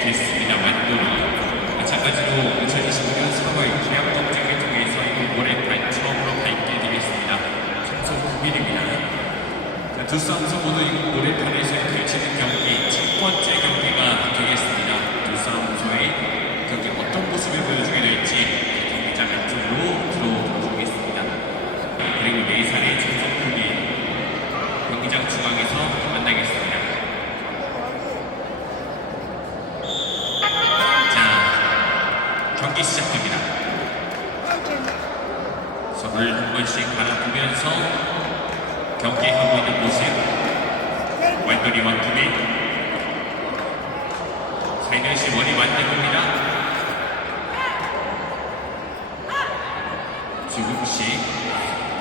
됐습니다만 또 마찬가지로 2025년 3월 계약 경쟁을 통해서 올해 판 처음으로 밝게 되겠습니다. 청소 9일입니다. 두 선수 모두 노래판에서 펼치는 경기 첫 번째 경기가 되겠습니다. 두 선수의 경기 어떤 모습을 보여주 경기 시작됩니다. 손을 한 번씩 바라보면서 경기하고 있는 모습 완전히 완전히 살며시 머리 만져봅니다 조금씩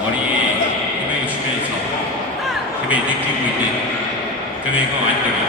머리에 힘을 주면서 금을 느끼고 있는 금일과 완전히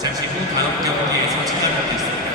잠시 후 다음 경기에서 찾아뵙겠습니다.